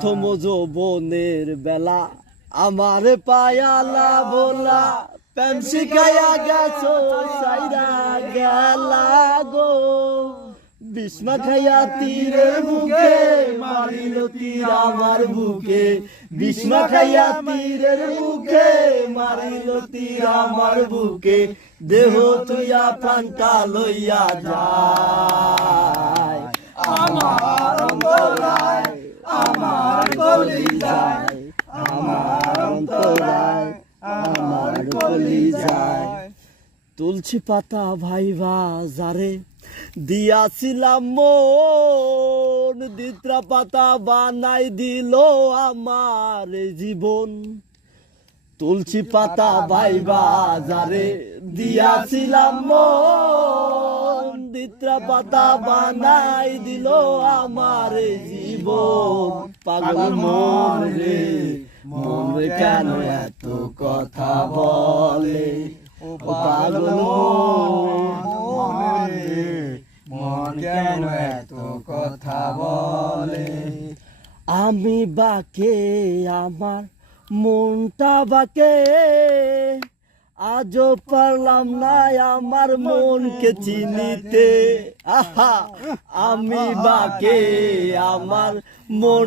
প্রথম যৌবনের বেলা আমার পায়ালা বলা প্রেম শিখাইয়া গেছো সাইরা গেলা গো। বিষ্মা খাইয়া তীরের মুখে মারিল তীর আমার বুকে। বিষ্মা খাইয়া তীরের মুখে মারিল তীর আমার বুকে। দেহ তুইয়া প্রাণটা লইয়া যায় যায় তুলসী পাতা ভাইবা যারে দিয়াছিলাম মন, দিত্রা পাতা বানাই দিল আমার জীবন। তুলসী পাতা ভাইবা যারে দিয়াছিলাম মন, দিত্রা পাতা বানাই দিল আমার জীবন পাগল মন রে। মন রে কেন এত কথা বলে? ও পাগল মন রে। মন কেন এত কথা বলে? আমি বাকে আমার মনটা বাকে। আজও পারলাম না আমার মনকে চিনিতে। আহা আমি বাকে আমার মন